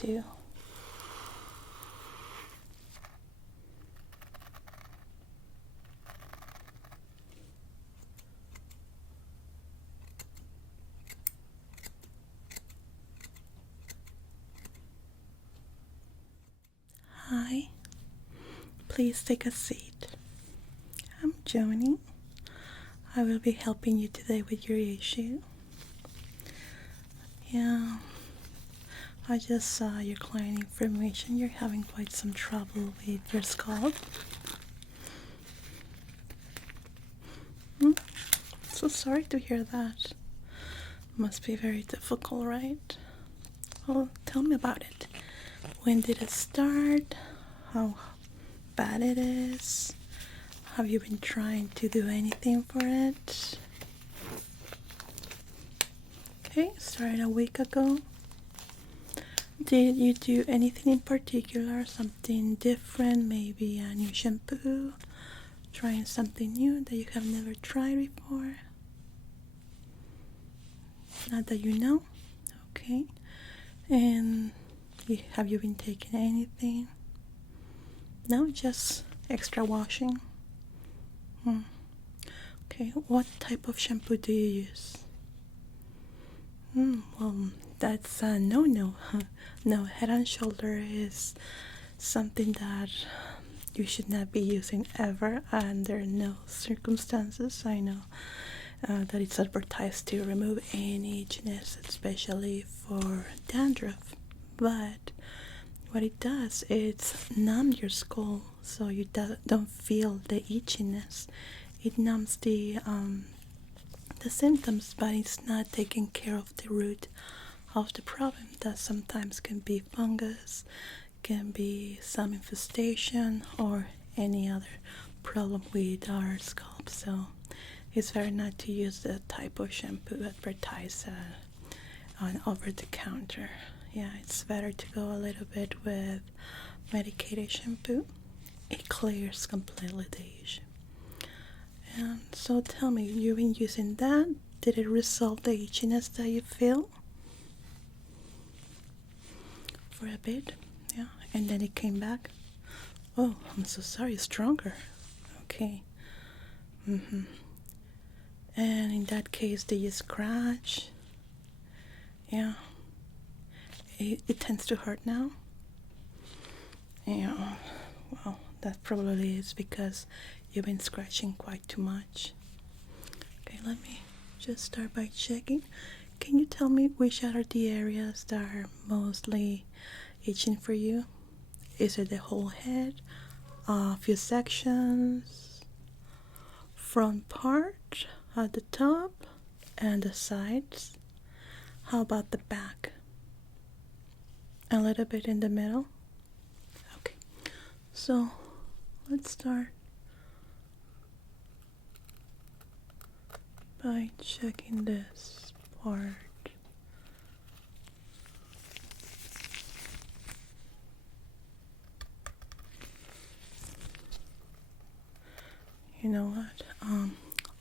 too. Hi, please take a seat. I'm Jonie. I will be helping you today with your issue. Yeah, I just saw your client information. You're having quite some trouble with your scalp. So sorry to hear that. Must be very difficult, right? Well, tell me about it. When did it start? How bad it is? Have you been trying to do anything for it? Okay, started a week ago. Did you do anything in particular? Something different? Maybe a new shampoo? Trying something new that you have never tried before? Not that you know? Okay. And have you been taking anything? No, just extra washing? Okay, what type of shampoo do you use? Well, that's a no-no. No, Head and Shoulder is something that you should not be using ever under no circumstances. I know that it's advertised to remove any itchiness, especially for dandruff, but what it does is numb your skull so you don't feel the itchiness. It numbs the symptoms, but it's not taking care of the root of the problem. That sometimes can be fungus, can be some infestation, or any other problem with our scalp. So it's better not to use the type of shampoo advertised on over the counter. Yeah, it's better to go a little bit with medicated shampoo. It clears completely the issue. And so tell me, you've been using that? Did it resolve the itchiness that you feel? For a bit, yeah, and then it came back. Oh, I'm so sorry, stronger. Okay. And in that case, do you scratch? Yeah. It tends to hurt now. Yeah. Well, that probably is because you've been scratching quite too much. Okay, let me just start by checking. Can you tell me which are the areas that are mostly itching for you? Is it the whole head, a few sections, front part, at the top, and the sides? How about the back? A little bit in the middle? Okay, so let's start by checking this part. You know what?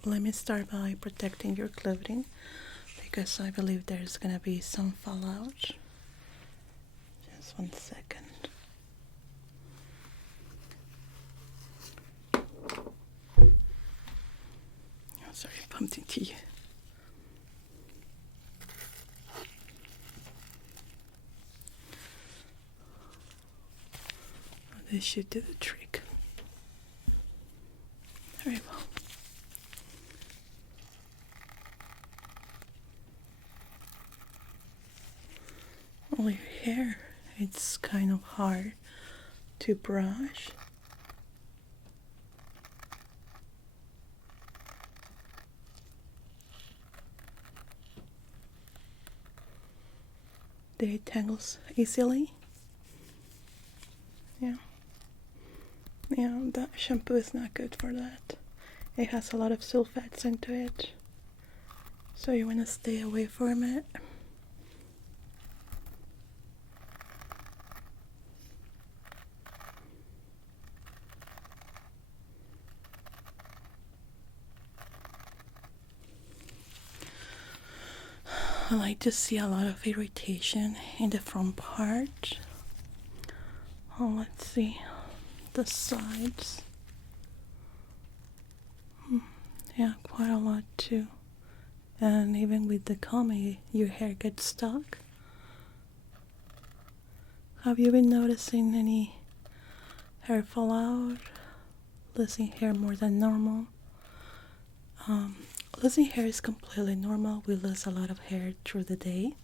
Let me start by protecting your clothing because I believe there's gonna be some fallout. Just 1 second. Oh, sorry, I bumped into you. This should do the trick. Very well. Well, your hair, it's kind of hard to brush. It tangles easily. Yeah. Yeah, that shampoo is not good for that. It has a lot of sulfates into it. So you want to stay away from it. I like to see a lot of irritation in the front part. Oh, let's see the sides. Yeah, quite a lot too. And even with the combing, your hair gets stuck. Have you been noticing any hair fallout? Losing hair more than normal? Losing hair is completely normal. We lose a lot of hair through the day,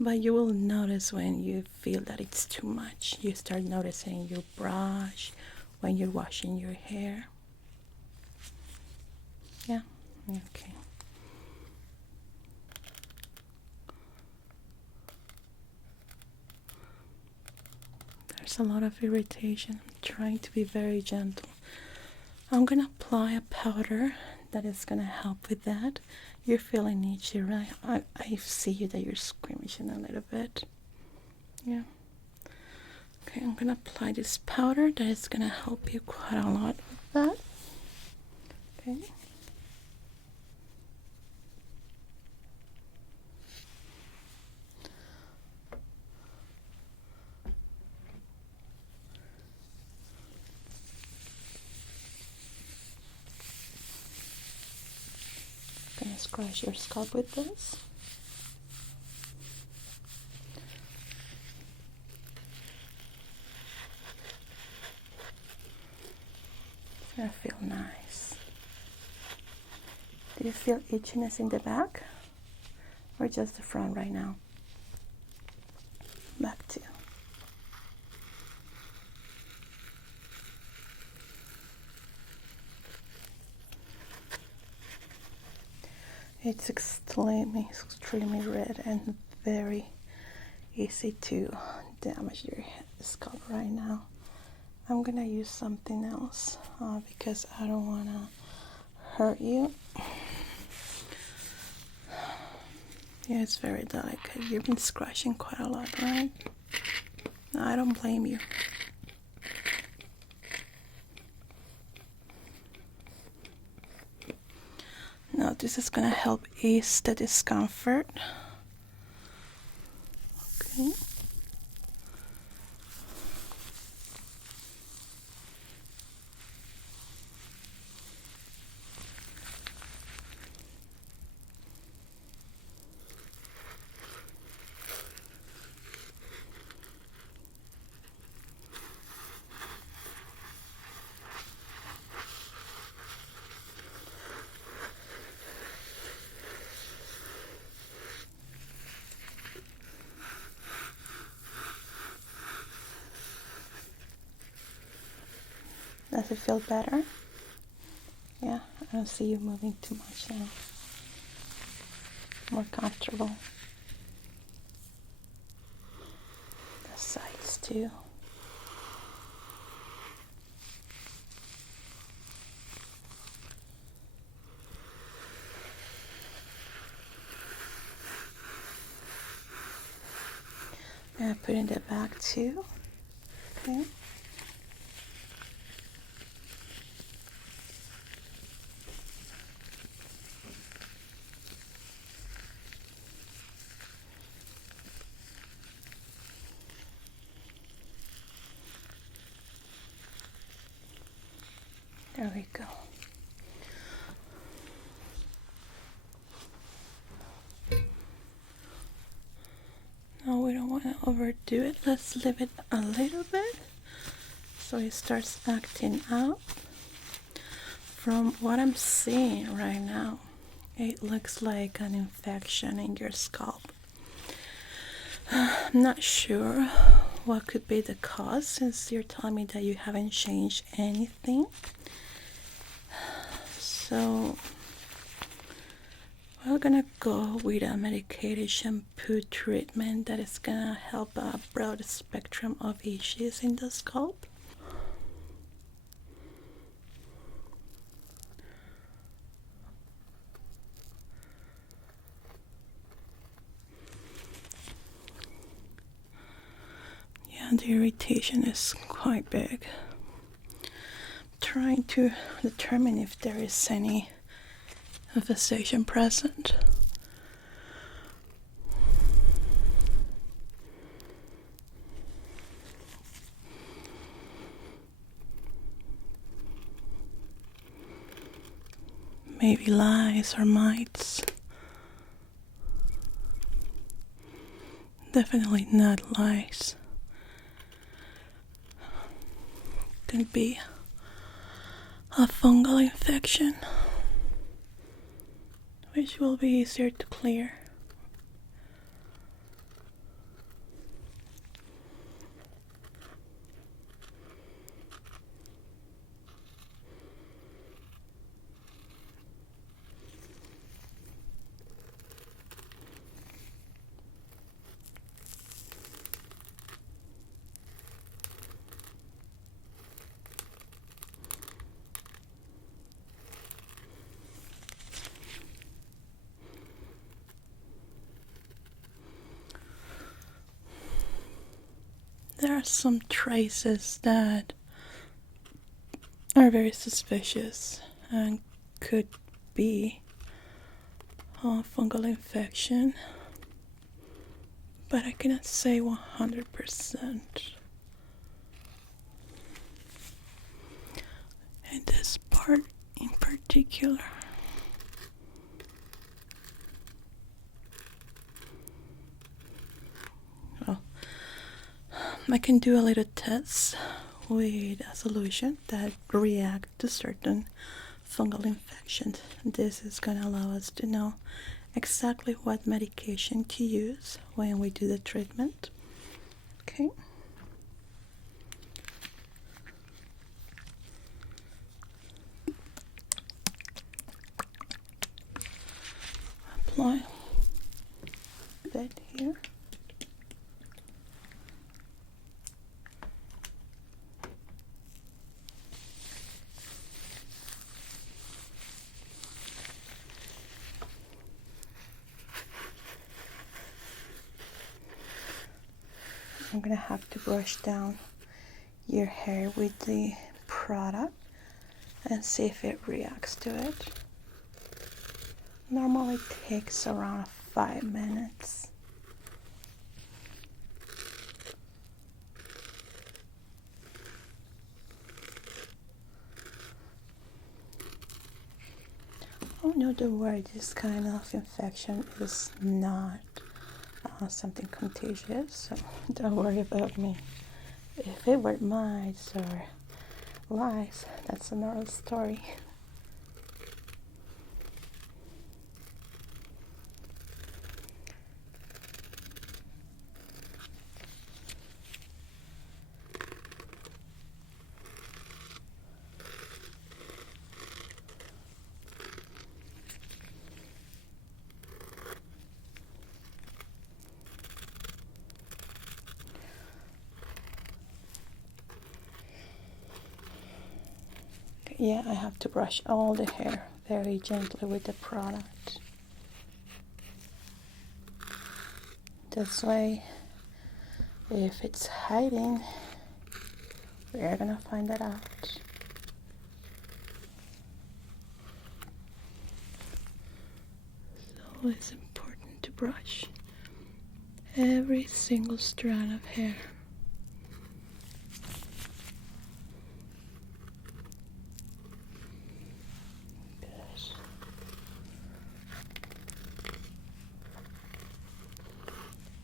but you will notice when you feel that it's too much. You start noticing your brush when you're washing your hair. Yeah, okay. There's a lot of irritation. I'm trying to be very gentle. I'm gonna apply a powder that is gonna help with that. You're feeling itchy, right? I see you that you're squeamishing a little bit. Yeah. Okay, I'm gonna apply this powder that is gonna help you quite a lot with that. Okay. Gonna scratch your scalp with this. It's gonna feel nice. Do you feel itchiness in the back or just the front right now? Back too. It's extremely red and very easy to damage your scalp right now. I'm gonna use something else because I don't wanna hurt you. Yeah, it's very delicate. You've been scratching quite a lot, right? No, I don't blame you. Now this is gonna help ease the discomfort. Okay. Does it feel better? Yeah, I don't see you moving too much now. More comfortable. The sides too. And I put in the back too. Okay. There we go. Now we don't want to overdo it. Let's leave it a little bit so it starts acting out. From what I'm seeing right now, it looks like an infection in your scalp. I'm not sure what could be the cause since you're telling me that you haven't changed anything. So we're gonna go with a medicated shampoo treatment that is gonna help a broad spectrum of issues in the scalp. Yeah, the irritation is quite big. Trying to determine if there is any infestation present. maybe lice or mites. Definitely not lice. Could be a fungal infection, which will be easier to clear. There are some traces that are very suspicious and could be a fungal infection, but I cannot say 100%. And this part in particular. Well, I can do a little test with a solution that reacts to certain fungal infections. This is going to allow us to know exactly what medication to use when we do the treatment. Okay. Apply that here. I'm gonna have to brush down your hair with the product and see if it reacts to it. Normally takes around 5 minutes. Oh no, don't worry, this kind of infection is not something contagious, so don't worry about me. If it were mites or lice, that's another story. Yeah, I have to brush all the hair very gently with the product. This way, if it's hiding, we are gonna find that out. So it's important to brush every single strand of hair.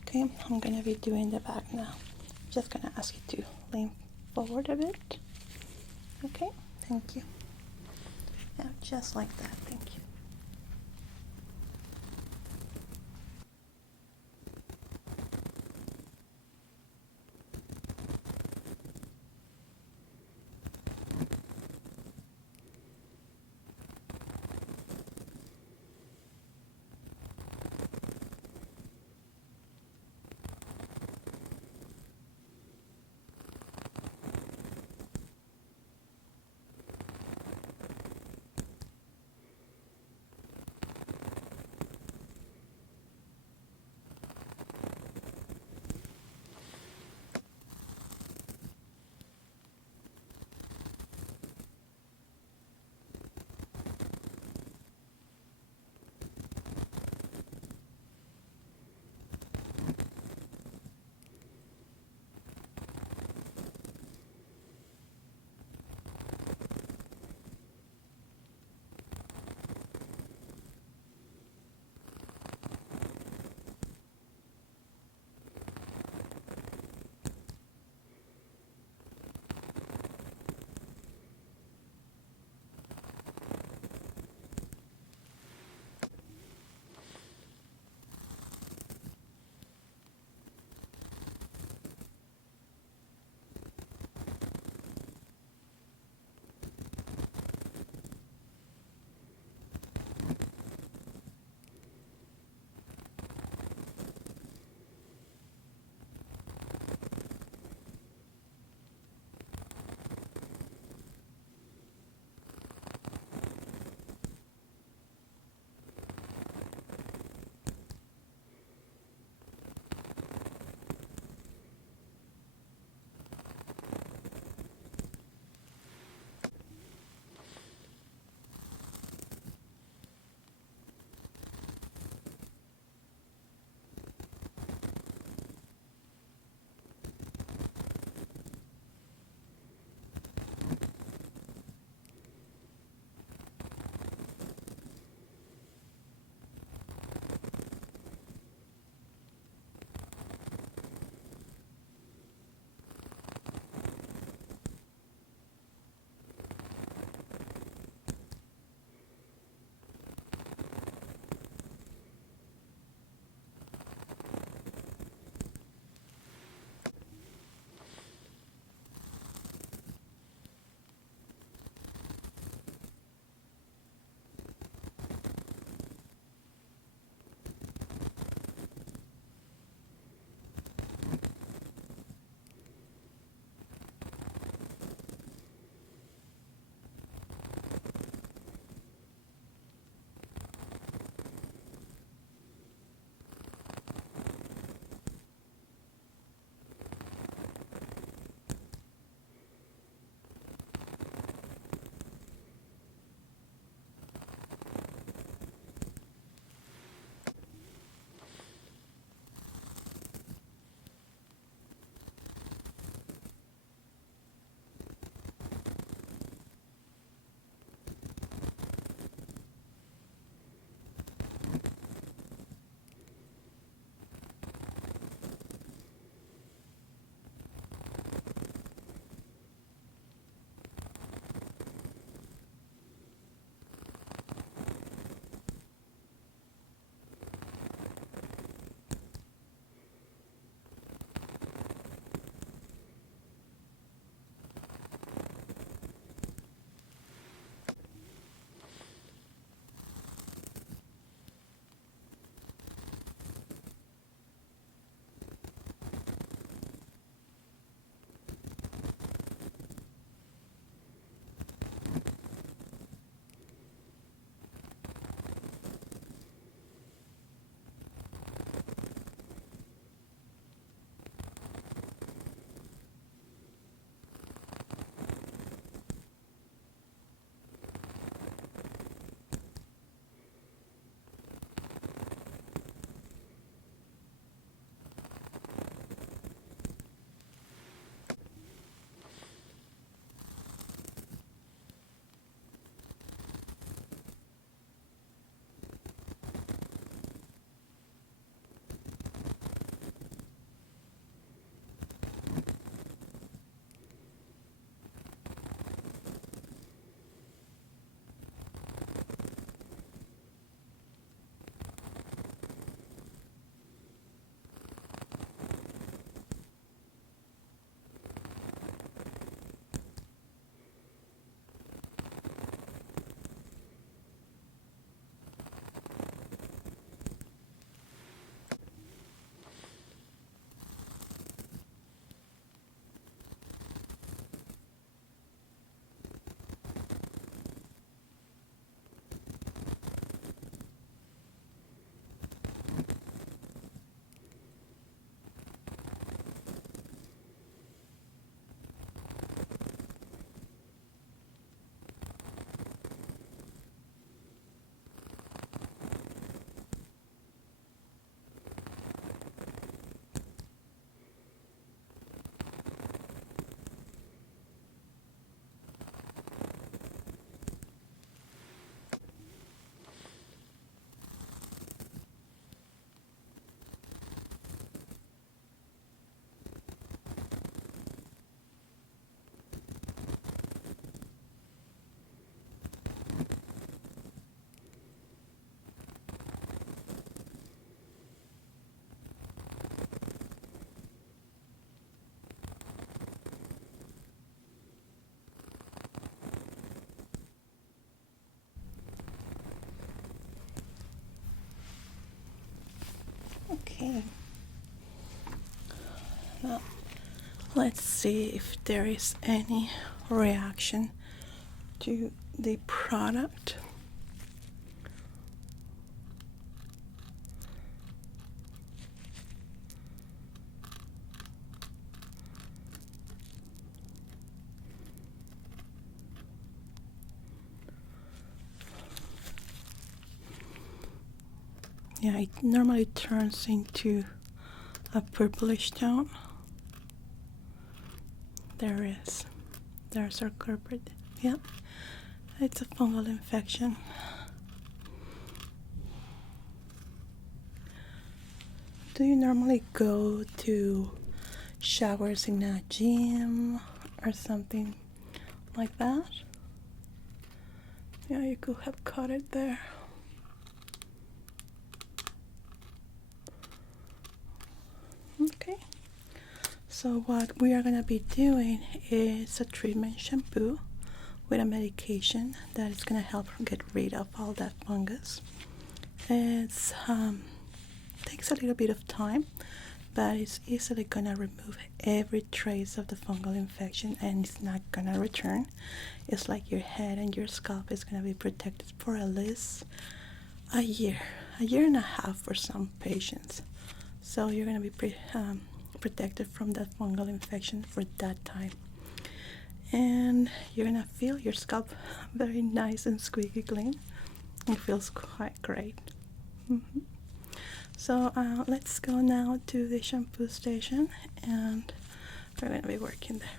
Okay, I'm gonna be doing the back now. I'm just gonna ask you to lean forward a bit. Okay, thank you. Yeah, just like that, thank you. Okay. Now, let's see if there is any reaction to the product. Yeah, it normally turns into a purplish tone. There's our culprit. Yeah, it's a fungal infection. Do you normally go to showers in a gym or something like that? Yeah, you could have caught it there. Okay, so what we are going to be doing is a treatment shampoo with a medication that is going to help get rid of all that fungus. It's takes a little bit of time, but it's easily going to remove every trace of the fungal infection, and it's not going to return. It's like your head and your scalp is going to be protected for at least a year and a half for some patients. So you're going to be protected from that fungal infection for that time. And you're going to feel your scalp very nice and squeaky clean. It feels quite great. So let's go now to the shampoo station, and we're going to be working there.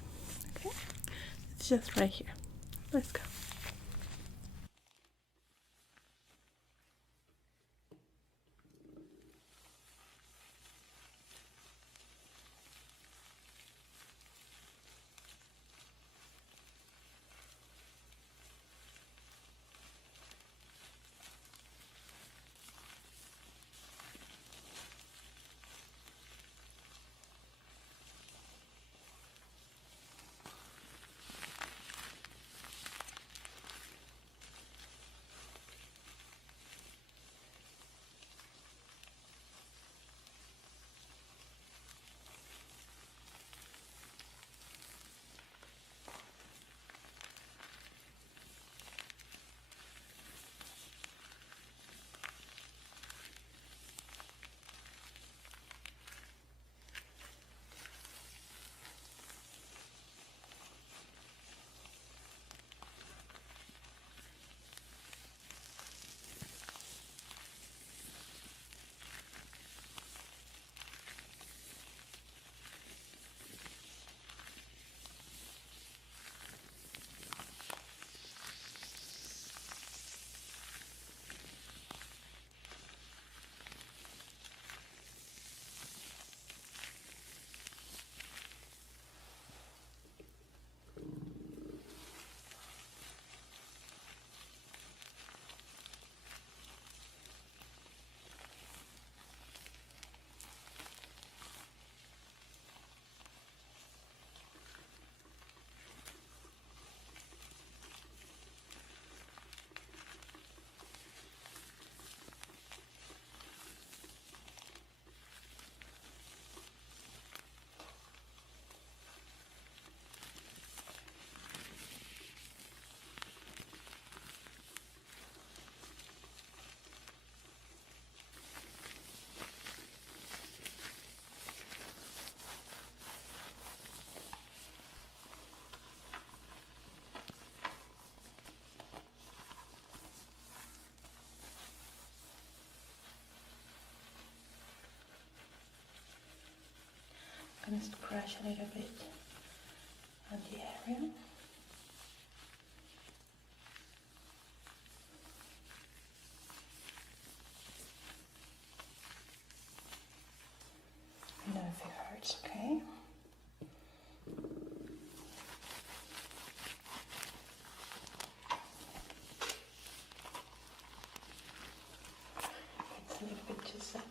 Okay? It's just right here. Let's go. I'm going to scratch a little bit on the area. I know if it hurts, okay? It's a little bit too sappy.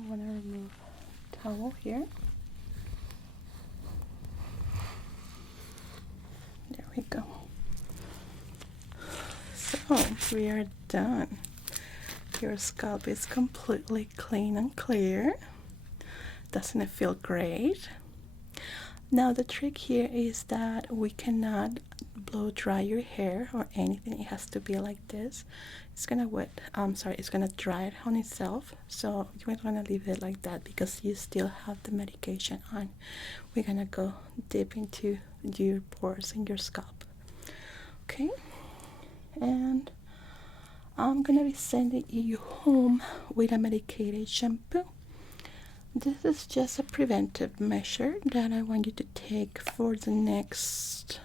I'm gonna remove towel here. There we go. So we are done. Your scalp is completely clean and clear. Doesn't it feel great? Now the trick here is that we cannot blow dry your hair or anything. It has to be like this. It's gonna it's gonna dry it on itself. So you're gonna leave it like that because you still have the medication on. We're gonna go deep into your pores and your scalp. Okay, and I'm gonna be sending you home with a medicated shampoo. This is just a preventive measure that I want you to take for the next,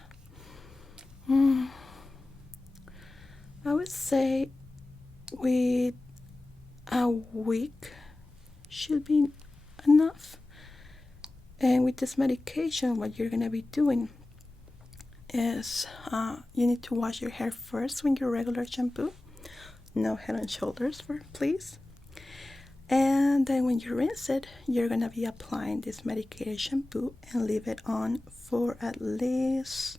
I would say, with a week should be enough. And with this medication, what you're gonna be doing is you need to wash your hair first with your regular shampoo. No Head and Shoulders, please. And then when you rinse it, you're gonna be applying this medicated shampoo and leave it on for at least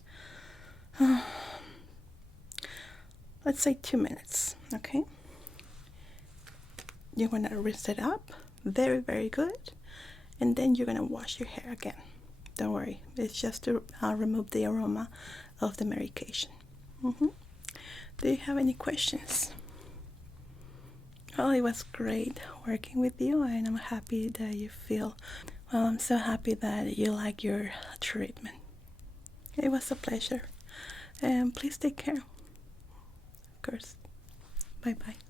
let's say 2 minutes. Okay, you're gonna rinse it up very, very good, and then you're gonna wash your hair again. Don't worry, it's just to remove the aroma of the medication. Do you have any questions? Well, it was great working with you, and I'm happy that you feel, well, I'm so happy that you like your treatment. It was a pleasure, and please take care. Of course. Bye-bye.